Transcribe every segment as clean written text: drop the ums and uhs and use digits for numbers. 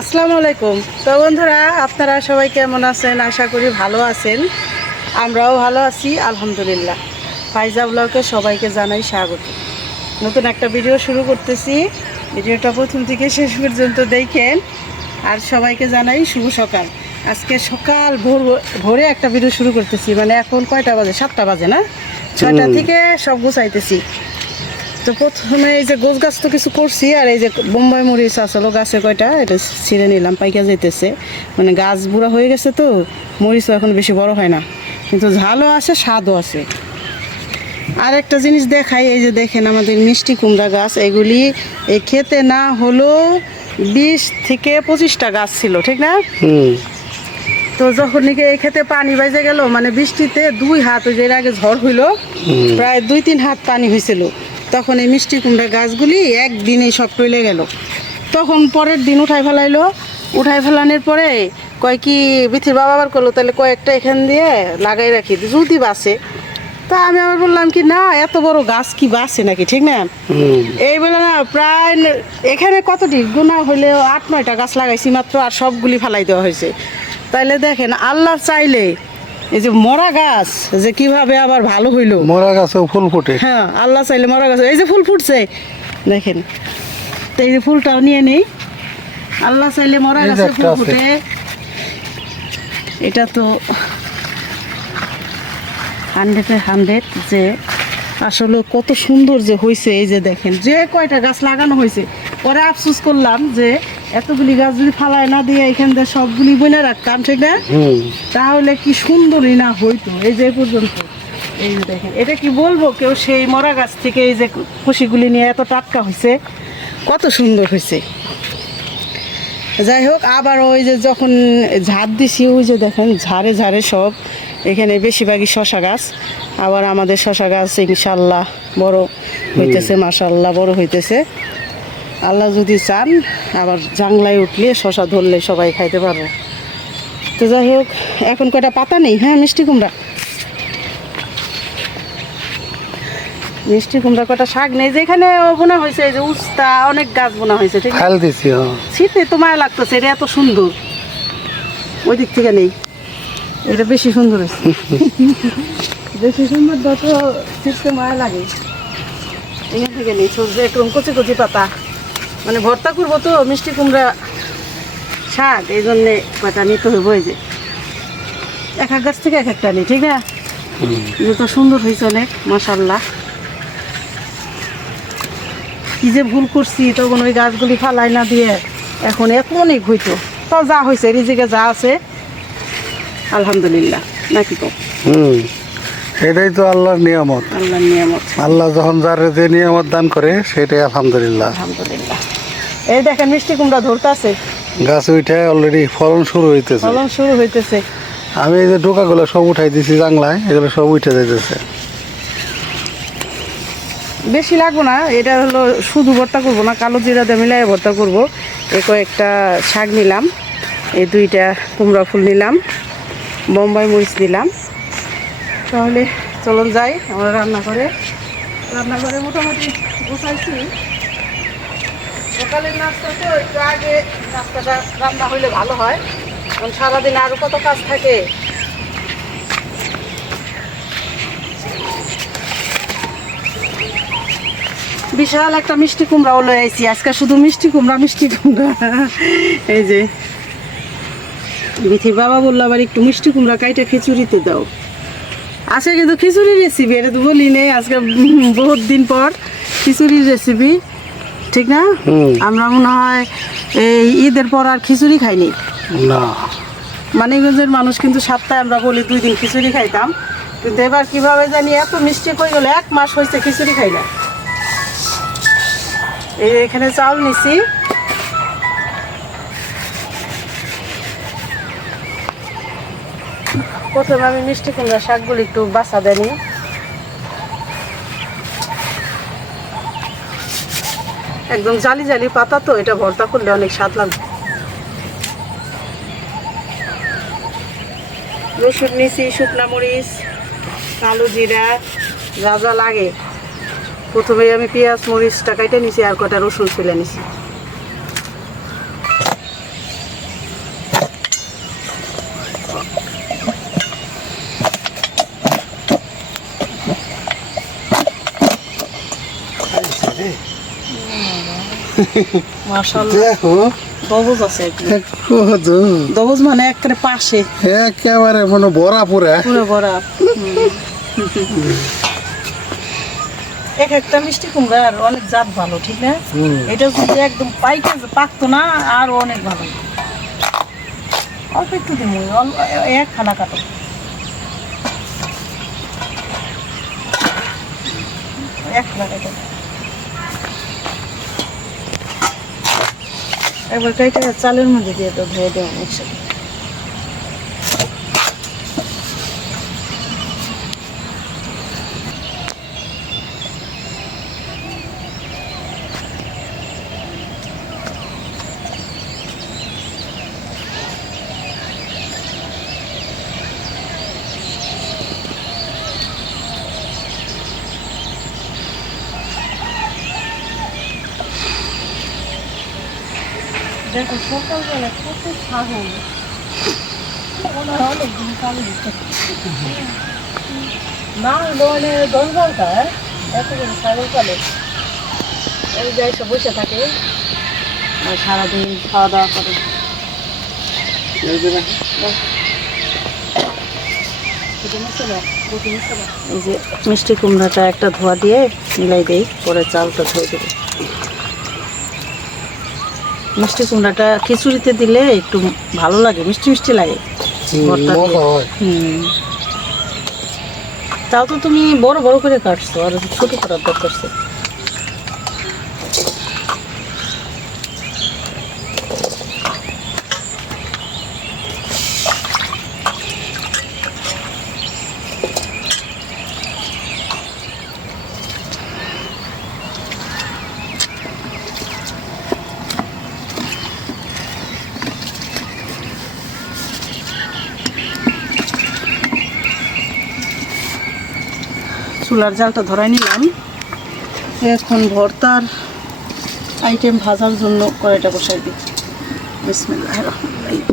আসসালামু আলাইকুম। তো বন্ধুরা, আপনারা সবাই কেমন আছেন? আশা করি ভালো আছেন। আমরাও ভালো আছি আলহামদুলিল্লাহ। ফাইজা ব্লগে সবাইকে জানাই স্বাগত। নতুন একটা ভিডিও শুরু করতেছি। ভিডিওটা প্রথম থেকে শেষ পর্যন্ত দেখেন। আর সবাইকে জানাই শুভ সকাল। আজকে সকাল ভোরে একটা ভিডিও শুরু করতেছি। মানে এখন কয়টা বাজে? 7টা বাজে না? 6টা থেকে সব গুছাইতেছি। তো প্রথমে এই যে গোছ গাছ তো কিছু করছি, আর এই যে বোম্বাই মরিচ আসলো গাছে কয়টা, এটা ছিঁড়ে নিলাম, পাইকা যাইতেছে। মানে গাছ বুড়া হয়ে গেছে তো মরিচও এখন বেশি বড় হয় না, কিন্তু ঝালও আছে, স্বাদও আছে। আর একটা জিনিস দেখাই, এই যে দেখেন আমাদের মিষ্টি কুমড়া গাছ, এগুলি এই খেতে না হলো 20 থেকে 25টা গাছ ছিল, ঠিক না? তো যখন নাকি এই খেতে পানি বাইজে গেল, মানে বৃষ্টিতে 2 হাত, ওই যে এর আগে ঝড় হইলো, প্রায় 2-3 হাত পানি হয়েছিল, তখন এই মিষ্টি কুমড়া গাছগুলি একদিনেই সব টইলে গেল। তখন পরের দিন উঠাই ফেলাইলো। উঠাই ফেলানোর পরে কয় কি বিথির বাবা আবার করলো, তাহলে কয়েকটা এখান দিয়ে লাগাই রাখি যদি বাঁচে। তা আমি আবার বললাম কি, না এত বড় গাছ কি বাঁচে নাকি, ঠিক না? এই বলে না, প্রায় এখানে কতটি গুণা হইলেও 8-9টা গাছ লাগাইছি মাত্র, আর সবগুলি ফেলাই দেওয়া হয়েছে। তাইলে দেখেন আল্লাহ চাইলে এই যে মরা গাছ যে কিভাবে আবার ভালো হইলো। মরা গাছেও ফুল ফুটে। হ্যাঁ, আল্লাহ চাইলে মরা গাছ, এই যে ফুল ফুটছে দেখেন। তো এই যে ফুলটাও নিয়ে নেই, আল্লাহ চাইলে মরা গাছে ফুল ফুটে। এটা তো 100-100 যে আসলে কত সুন্দর যে হয়েছে। এই যে দেখেন, যে কয়টা গাছ লাগানো হয়েছে, পরে আফসোস করলাম যে এতগুলি গাছ যদি ফালায় না দিয়ে এখান থেকে সবগুলি বইনে রাখতাম, ঠিক না? তাহলে কি সুন্দরই না হইতো। এই যে পর্যন্ত এই যে দেখেন, এটা কি বলবো, কেউ সেই মরা গাছ থেকে এই যে খুশিগুলি নিয়ে এত টাটকা হয়েছে, কত সুন্দর হয়েছে। যাই হোক, আবার ওই যে যখন ঝাড় দিছি, ওই যে দেখেন ঝাড়ে ঝাড়ে সব এখানে বেশিরভাগই শশা গাছ। আবার আমাদের শশা গাছ ইনশাল্লাহ বড় হইতেছে, মাশাল্লাহ বড় হইতেছে। আল্লাহ যদি চান, আবার জাংলায় উঠলে শশা ধরলে সবাই খাইতে পারবো। তো যাই হোক, এখন কয়টা পাতা নেই। হ্যাঁ, মিষ্টি কুমড়া কটা শাক নেই, যেখানে বোনা হয়েছে এই যে উস্তা, অনেক গাছ বোনা হয়েছে, ঠিক আছে। শীতে তো মায়া লাগতেছে, এটা এত সুন্দর, ওই দিক থেকে নেই, এটা বেশি সুন্দর হয়েছে। বেশি সুন্দর যত শীতে মায়া লাগে, এখান থেকে নেই। সবজি একদম কচি কচি পাতা, মানে ভর্তা করবো তো মিষ্টি কুমড়া শাক, এই জন্যে কয়টা নিতে হইব। এই যে এক এক গাছ থেকে এক একটা নেই, ঠিক না? যত সুন্দর হয়েছে অনেক, মাশাল্লাহ। কি যে ভুল করছি, তখন ওই গাছগুলি ফালাই না দিয়ে, এখন এত অনেক হইতো। তো যা হয়েছে রিজিকে যা আছে আলহামদুলিল্লাহ, নাকি তো? এটাই তো আল্লাহর নিয়ামত। আল্লাহর নিয়ামত, আল্লাহ যখন যারে যে নিয়ামত দান করে সেটাই আলহামদুলিল্লাহ। আলহামদুলিল্লাহ। এই দেখেন মিষ্টি কুমড়া ধরতেছে, গাছ উঠে অলরেডি ফলন শুরু হইতেছে। আমি এই যে ডোকাগুলো সব উঠাই দিছি জাংলায়, এগুলো সব উঠে যাইতেছে। বেশি লাগবো না, এটা হলো শুধু ভর্তা করবো না, কালো জিরা দিয়ে মিলাই ভর্তা করবো। এই কয়েকটা শাক নিলাম, এই 2টা কুমড়া ফুল নিলাম, বোম্বাই মরিচ নিলাম। তাহলে চলুন যাই আমরা রান্নাঘরে মোটামুটি গোছাইছি। সকালের নাস্তা তো একটু আগে নাস্তাটা রান্না হইলে ভালো হয়, কারণ সারাদিন আরও কত কাজ থাকে। বিশাল একটা মিষ্টি কুমড়াও লয়ে আইছি আজকে, শুধু মিষ্টি কুমড়া। এই যে বিথির বাবা বললো আবার একটু মিষ্টি কুমড়া কাইটা খিচুড়িতে দাও। আচ্ছা, কিন্তু খিচুড়ির রেসিপি এটা তো বলি নেই, আজকে বহুত দিন পর খিচুড়ির রেসিপি, ঠিক না? আমরা মনে হয় এই ঈদের পর আর খিচুড়ি খাইনি না। মানিকগঞ্জের মানুষ কিন্তু সপ্তাহে আমরা বলি 2 দিন খিচুড়ি খাইতাম, কিন্তু এবার কিভাবে জানি এত মিষ্টি হয়ে গেল, 1 মাস হয়েছে খিচুড়ি খাই না। এখানে চাউল নিছি, প্রথমে আমি মিষ্টি কুমড়া শাকগুলি একটু বাছা দেনি। একদম জালি জালি পাতা, তো এটা ভর্তা করলে অনেক স্বাদ লাগবে। রসুন নিছি, শুকনা মরিচ, কালো জিরা, যা যা লাগে। প্রথমে আমি পেঁয়াজ মরিচটা কাইটে নিছি, আর কটা রসুন ফেলে নিছি। মাশাআল্লাহ দেখো দবজ আছে একদম। কত দবজ মানে একেবারে পাশে একেবারে মনে ভরা পুরা পুরো ভরা। এক একটা মিষ্টি কুমড়ার অনেক জাত ভালো, ঠিক না? এটা যদি একদম পাকতো না আর অনেক ভালো। অল্প একটু দিন এক খানা কাটো। এক খানা কাটো একবার কাইটা চালের মধ্যে দিয়ে তো ধুয়ে দেবো একসাথে। দেখো সকালবেলা কত ছাগল, ওনারা অনেকদিন কালো দিচ্ছে না লোনে 10-12টা এত করে ছাগল কালে। এই যে এসে বসে থাকে আর সারাদিন খাওয়া দাওয়া করে। এই যে মিষ্টি কুমড়াটা একটা ধোয়া দিয়ে মিলাই দেই, পরে চালটা ধুয়ে দেবে। মিষ্টি কুমড়াটা খিচুড়িতে দিলে একটু ভালো লাগে, মিষ্টি মিষ্টি লাগে ভর্তা দিয়ে। তাও তো তুমি বড় বড় করে কাটছো, আর ছোট করার দরকার ছিল। চুলার জালটা ধরাই নিলাম, এখন ভর্তার আইটেম ভাজার জন্য কড়াইটা বসাই দিই। বিসমিল্লাহির রহমানির রহিম।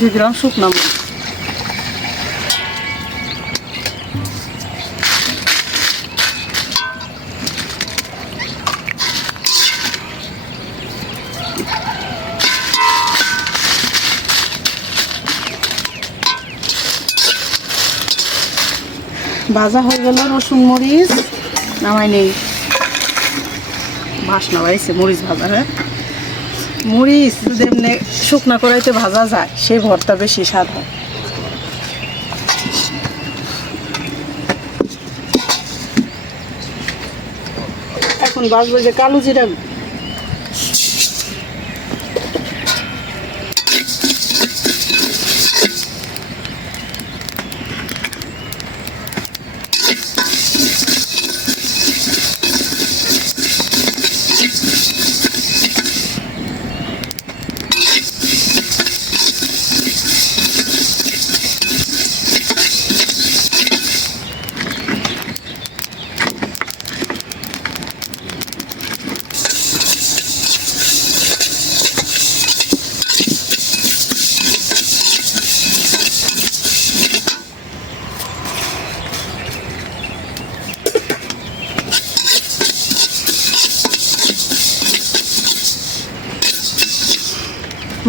2 গ্রাম শুকনো মরিচ, ভাজা হয়ে গেল রসুন মরিচ, নামাই নেই। বাসনা বাড়িছে মরিচ ভাজা। হ্যাঁ, মরিচ যদি এমনি শুকনা কড়াইতে ভাজা যায় সেই ভর্তা বেশি স্বাদ হয়। এখন বাজবো যে কালো জিরা,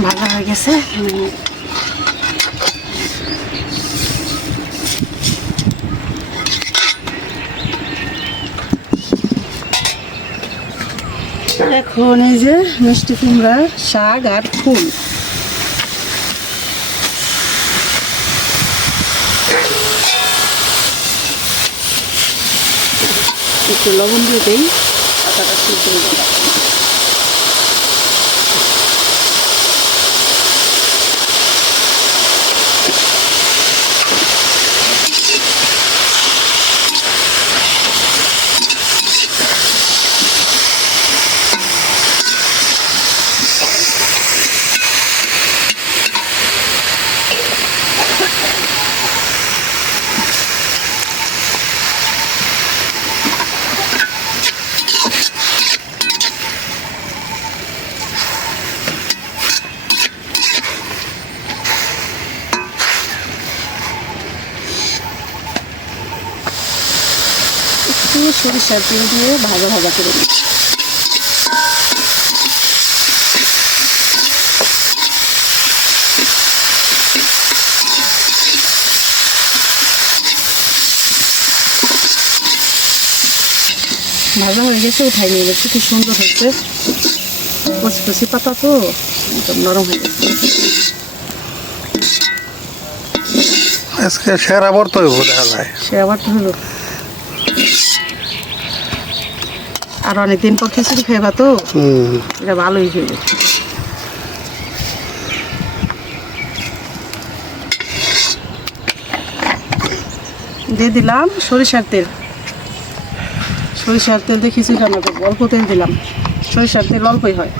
ভাজা হয়ে গেছে। এখন এই যে মিষ্টি কুমড়া, শাক আর ফুল, একটু লবণ দিয়ে দিই, পাতাটা সিদ্ধ হয়ে যাবে। একটু সরিষার তেল দিয়ে ভাজা ভাজা করে নিই। ভাজা হয়ে গেছে, উঠাই নিয়ে গেছে। কি সুন্দর হচ্ছে, কচি কচি পাতা তো একদম নরম হয়ে গেছে। আজকে সেরা বর্ত হইব দেখা যায়। সে আবার তো হলো, আর অনেকদিন পর খিচুড়ি খাইবা তো, এটা ভালোই হইবে। দিয়ে দিলাম সরিষার তেল। সরিষার তেল দিয়ে খিচুড়ি রান্না করবো। অল্প তেল দিলাম, সরিষার তেল অল্পই হয়।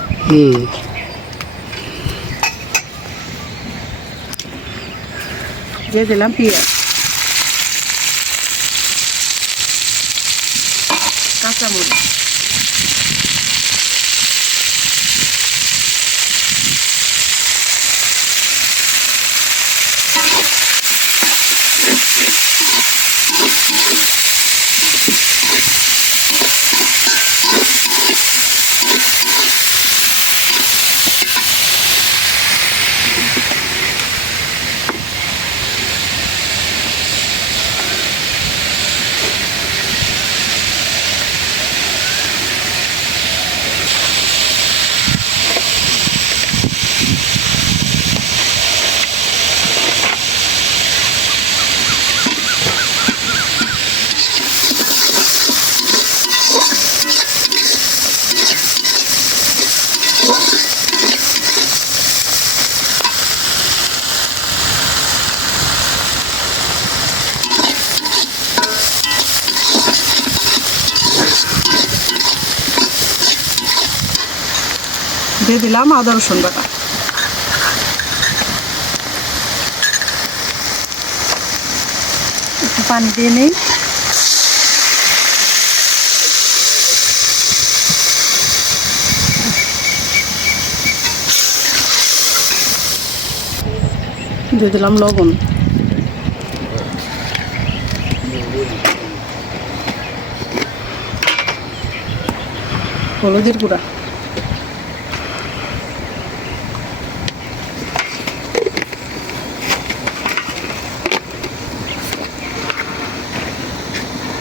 দিয়ে দিলাম পেঁয়াজ, কাঁচামরিচ, দিয়ে দিলাম আদা রসুন বাটা। একটু পানি দিয়ে নিই। দিয়ে দিলাম লবণ, হলুদের গুঁড়া,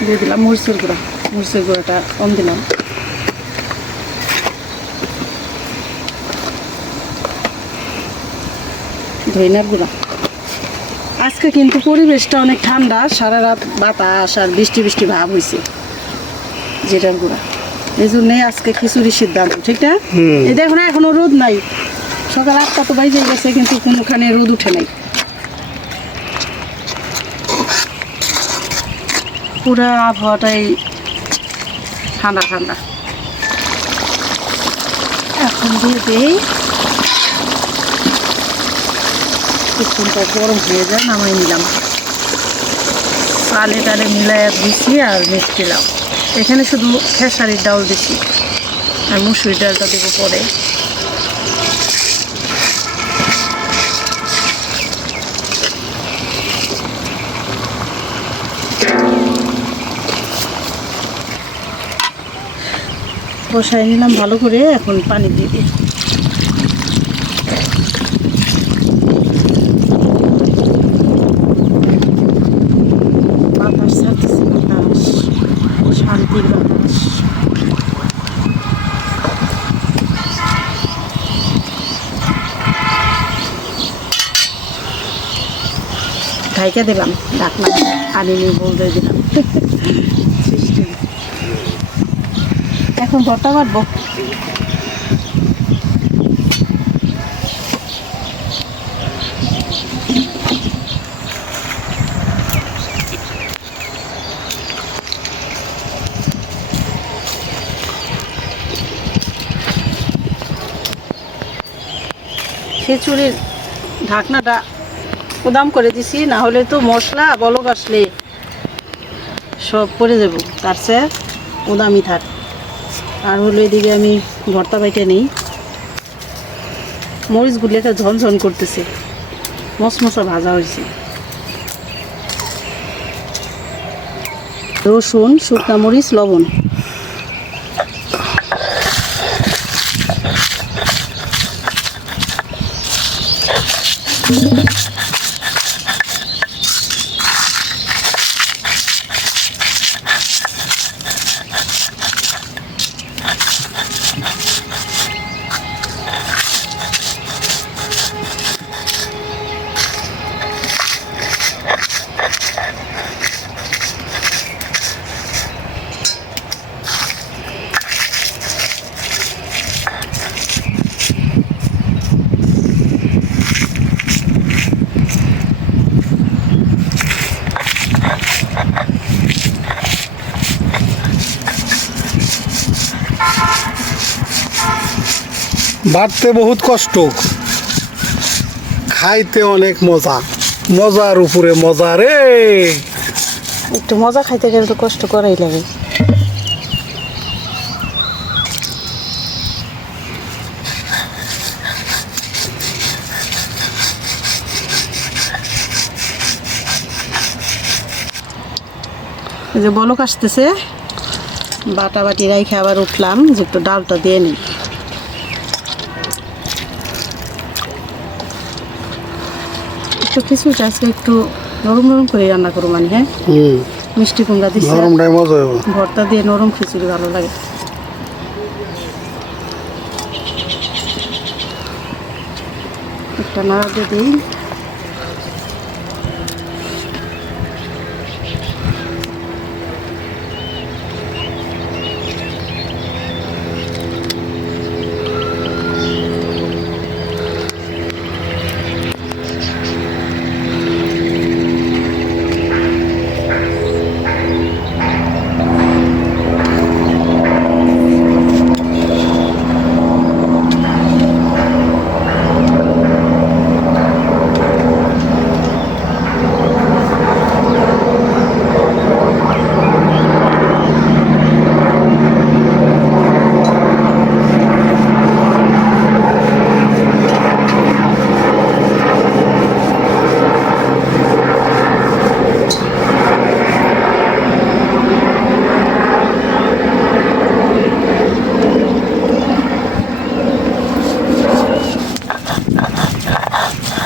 দিয়ে দিলাম মরিচের গুঁড়া। মরিচের গুঁড়াটা কম দিলাম। ধনিয়ার গুঁড়া। আজকে কিন্তু পরিবেশটা অনেক ঠান্ডা, সারা রাত বাতাস আর বৃষ্টি বৃষ্টি ভাব হয়েছে, যেটার গুঁড়া। এই জন্যই আজকে খিচুড়ির সিদ্ধান্ত, ঠিক না? এই দেখো না, এখনো রোদ নাই। সকাল 8টা তো বাজে গেছে, কিন্তু কোনোখানে রোদ উঠে নাই। পুরা আবহাওয়াটাই ঠান্ডা ঠান্ডা। এখন দিয়ে দেই, কিছুটা গরম হয়ে যায়, নামাই নিলাম। চালে টালে মিলাই দিচ্ছি আর মিক্স দিলাম। এখানে শুধু খেসারির ডাল দিচ্ছি, আর মুসুরির ডালটা দেবো পরে। কষাই নিলাম ভালো করে, এখন পানি দিয়ে দিই। বাতাস ছাড়তেছে, বাতাস, শান্তির বাতাস। ঢাইকা দিলাম, ঢাকনা আনিনি বলতে দিলাম। এখন ভর্তা বাটবো। খিচুড়ির ঢাকনাটা উদাম করে দিছি, না হলে তো মশলা বলক আসলে সব পড়ে যাব, তার চেয়ে উদামই থাক। আর হলো এদিকে আমি ভর্তা বাইটে নিই। মরিচগুলি একটা ঝনঝন করতেছে, মশমশা ভাজা হয়েছে। রসুন, শুকনা মরিচ, লবণ। বাড়তে বহুত কষ্ট, খাইতে অনেক মজা, মজার উপরে মজা রে। একটু মজা খাইতে গেলে তো কষ্ট করাই লাগে। এই যে বলক আসতেছে, বাটা বাটি রাইখে আবার উঠলাম যে একটু ডালটা দিয়ে নিই। একটু খিচুড়িটা আজকে একটু নরম নরম করে রান্না করবো মানে। হ্যাঁ, মিষ্টি কুমড়া দিচ্ছে, গরমটাই মজা হবে। ভর্তা দিয়ে নরম খিচুড়ি ভালো লাগে। একটা নাড়া দিয়ে দিই।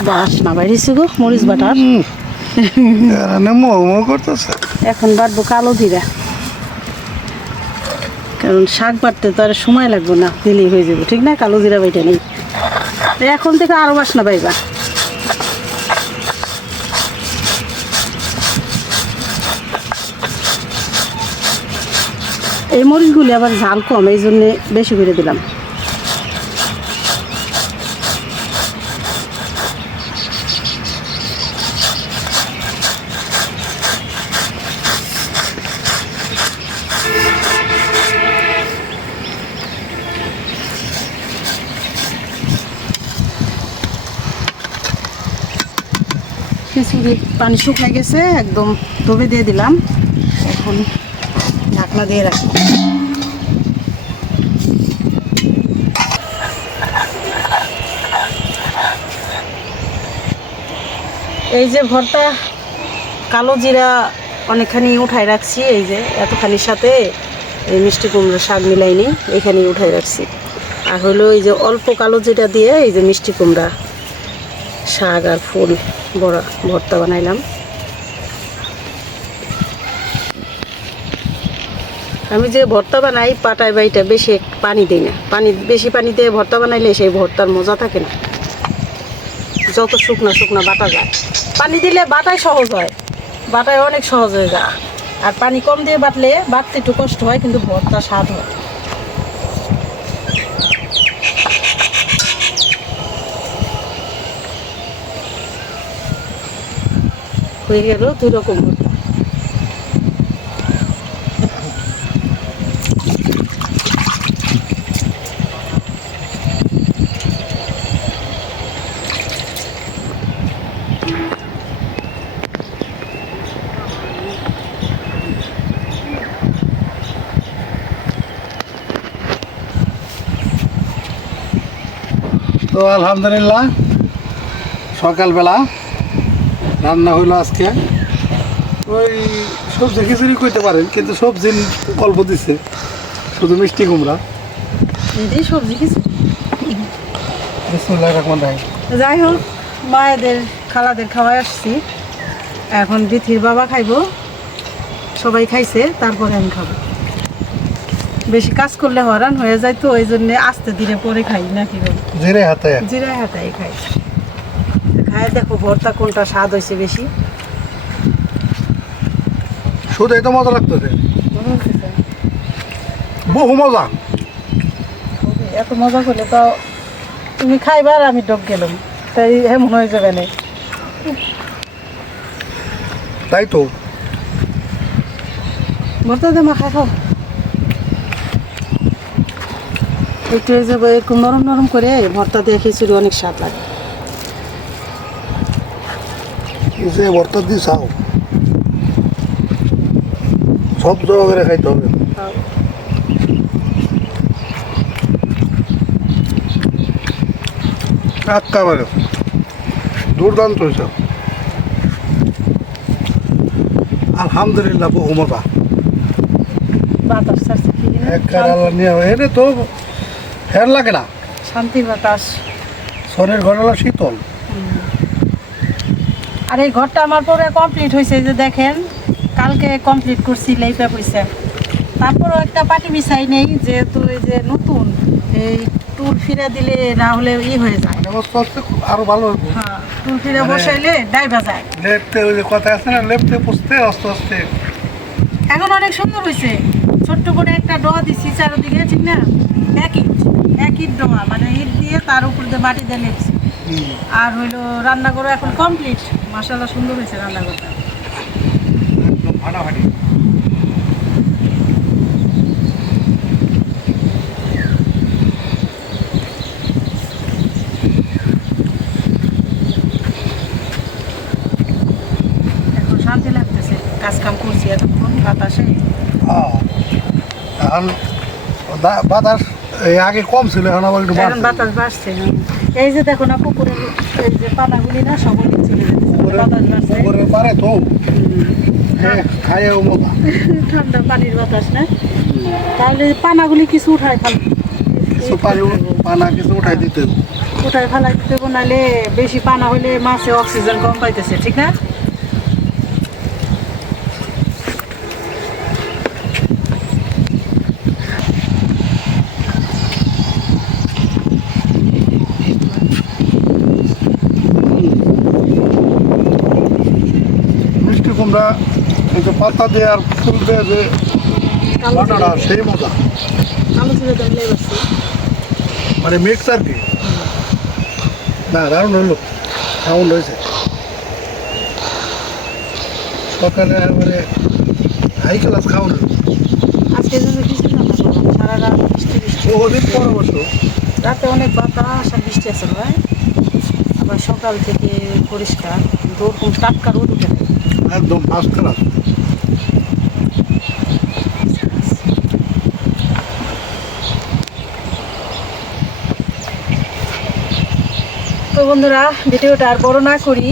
বাসনা বাইরেছে গো মরিচ বাটার। করতেছে। এখন বাটবো কালো জিরা, কারণ শাক বাটতে তো আর সময় লাগবে না, দিলেই হয়ে যাবে, ঠিক না? কালো জিরা বাইটা নেই, এখন থেকে আরো বাসনা পাইবা। এই মরিচগুলি আবার ঝাল কম, এই জন্যে বেশি করে দিলাম। খিচুড়ি পানি শুকিয়ে গেছে, একদম ডুবে দিয়ে দিলাম। এখন ঢাকনা দিয়ে রাখি। এই যে ভর্তা কালো জিরা অনেকখানি উঠাই রাখছি, এই যে এতখানির সাথে এই মিষ্টি কুমড়ো শাক মিলাইনি, এইখানেই উঠাই রাখছি। আর হলো এই যে অল্প কালো জিরা দিয়ে এই যে মিষ্টি কুমড়া শাক আর ফুল বড়া ভর্তা বানাইলাম। আমি যে ভর্তা বানাই পাটায় বাইটা বেশি পানি দিই না, বেশি পানি দিয়ে ভর্তা বানাইলে সেই ভর্তার মজা থাকে না। যত শুকনা শুকনা বাটা যায়, পানি দিলে বাটাই সহজ হয়, বাটায় অনেক সহজ হয়ে যায়। আর পানি কম দিয়ে বাটলে বাটতে একটু কষ্ট হয়, কিন্তু ভর্তা স্বাদ হয়। হয়ে গেল 2 রকম ভর্তা। তো আলহামদুলিল্লাহ সকালবেলা রান্না হইলো আজকে ওই সবজি খিচুড়ি কইতে পারেন, কিন্তু সবজি অল্প দিচ্ছে, শুধু মিষ্টি কুমড়া। এটাই সবজি কিছু। বিসমিল্লাহির রহমানির রহিম। যাই হোক, মায়েদের খালাদের খাওয়াই আসছি, এখন বিথির বাবা খাইবো, সবাই খাইছে, তারপরে আমি খাবো। বেশি কাজ করলে হরান হয়ে যায়, তো ওই জন্যে আস্তে ধীরে পরে খাই না, কি বল জিরে হাতে জিরায় হাতাই খাই। খায় দেখো ভর্তা কোনটা স্বাদ হয়েছে বেশি। শুধু তো মজা লাগতেছে, বহু মজা। এত মজা করলে তো তুমি খাইবার, আমি ডোক গেলাম, তাই এমন হয়ে যাবে না। তাই তো ভর্তা দিয়ে মাখা খাও একটু, হয়ে যাবে এরকম নরম নরম করে, ভর্তা দিয়ে খিচুড়ি অনেক স্বাদ লাগে। যে ভর্তা দিয়ে চাও সব জগা করে খাইতে হবে। একেবারে দুর্দান্ত হয়েছে, আলহামদুলিল্লাহ, বহু মজা। বাতাস ছাড়ছে কি দিনে? এনে তো ফের লাগে না, শান্তির বাতাস। শরীর ঘর হলো শীতল। আর এই ঘরটা আমার পরে কমপ্লিট হয়েছে, যে দেখেন কালকে কমপ্লিট করছি, লেপা পয়সা। তারপরও একটা পাটি বিছাই নেই, যেহেতু এই যে নতুন, এই টুল ফিরে দিলে না হলে হয়ে যায়। আরো ভালো হবে। হ্যাঁ, টুল ফিরে বসাইলে ডাইবা যায়। লেপতে ওই যে কথা আছে না, লেপতে পুষতে আস্তে আস্তে। এখন অনেক সুন্দর হয়েছে, ছোট্ট করে একটা ডোয়া দিচ্ছি চারোদিকে, ঠিক না? এক ইট ডোয়া, মানে ইট দিয়ে তার উপর দিয়ে মাটি দিয়ে লেপছি। আর হইলো রান্নাঘর এখন কমপ্লিট, মাশাআল্লাহ সুন্দর হয়েছে রান্নাঘরটা। একদম ফাটাফাটি। এখন শান্তি লাগতেছে, কাজ কাম করছি এতক্ষণ বাতাসে। এখন বাতাস এই আগে কম ছিল, এখন আবার একটু এখন বাতাস বাড়ছে। এই যে দেখো না, পুকুরের এই যে পানাগুলি না, সব ওদিক চলে যাচ্ছে, বাতাস বাড়ছে। পুকুরের পারে তো খাইয়েও মজা। ঠান্ডা পানির বাতাস না, তাহলে পানাগুলি কিছু উঠায় কিছু পানা কিছু উঠাই দিতে হবে। উঠায় ফেলাই দিতে হবে, নাহলে বেশি পানা হইলে মাছে অক্সিজেন কম পাইতেছে, ঠিক না? মিষ্টি কুমড়া এই যে পাতা দিয়ে আর ফুল দিয়ে যে বাটাটা, সেই মজা। আলু ছিল তো লেগে গেছে। মানে মিক্স আর কি, না দারুণ হলো, সাউন্ড হয়েছে। সকালে মানে হাই ক্লাস খাওয়ানো। আজকে জন্য কিছু না, সারা রাত বৃষ্টি বৃষ্টি। বহুদিন পর অবশ্য রাতে অনেক বাতাস আর বৃষ্টি আছে ভাই, আবার সকাল থেকে পরিষ্কার, ওরকম টাটকা রোদ উঠে যায়। একদম ফার্স্ট ক্লাস। তো বন্ধুরা, ভিডিওটা আর বড় না করি,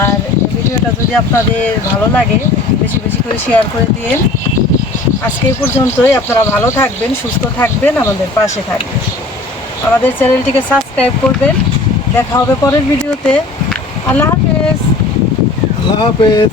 আর এই ভিডিওটা যদি আপনাদের ভালো লাগে বেশি বেশি করে শেয়ার করে দিন। আজকে এই পর্যন্তই, আপনারা ভালো থাকবেন, সুস্থ থাকবেন, আমাদের পাশে থাকবেন, আমাদের চ্যানেলটিকে সাবস্ক্রাইব করবেন। দেখা হবে পরের ভিডিওতে। আল্লাহ হাফেজ। আল্লাহ হাফেজ।